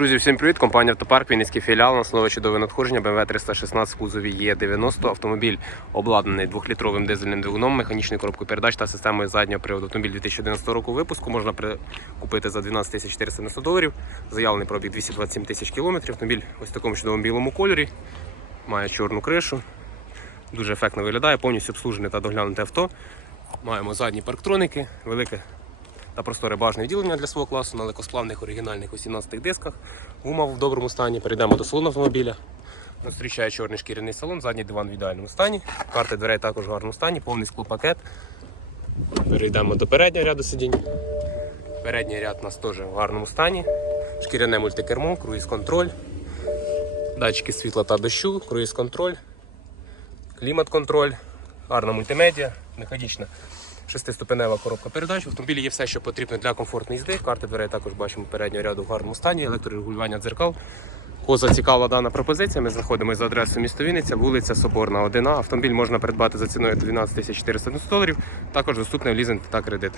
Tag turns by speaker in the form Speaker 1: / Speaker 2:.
Speaker 1: Друзі, всім привіт! Компанія Автопарк, Вінницький філіал. На слово чудове надходження BMW 316 в кузові Є90. Автомобіль обладнаний 2-літровим дизельним двигуном, механічною коробкою передач та системою заднього приводу. Автомобіль 2011 року випуску можна купити за 12 490 доларів. Заявлений пробіг 227 тисяч кілометрів. Автомобіль ось в такому чудовому білому кольорі. Має чорну кришу. Дуже ефектно виглядає, повністю обслужене та доглянуте авто. Маємо задні парктроники, велике та просторе багажне відділення для свого класу на легкосплавних оригінальних 18 дисках. Гума в доброму стані. Перейдемо до салону автомобіля. Зустрічає чорний шкіряний салон, задній диван в ідеальному стані. Карти дверей також в гарному стані, повний склопакет. Перейдемо до переднього ряду сидінь. Передній ряд у нас теж в гарному стані. Шкіряне мультикермо, круїз-контроль, датчики світла та дощу, круїз-контроль, клімат-контроль, гарна мультимедіа, механічна шестиступенева коробка передач. В автомобілі є все, що потрібно для комфортної їзди. Карти дверей також бачимо переднього ряду в гарному стані, електрорегулювання дзеркал. Кого зацікавила дана пропозиція, ми знаходимося за адресою місто Вінниця, вулиця Соборна, 1А. Автомобіль можна придбати за ціною 12 490 доларів. Також доступний в лізинг та кредит.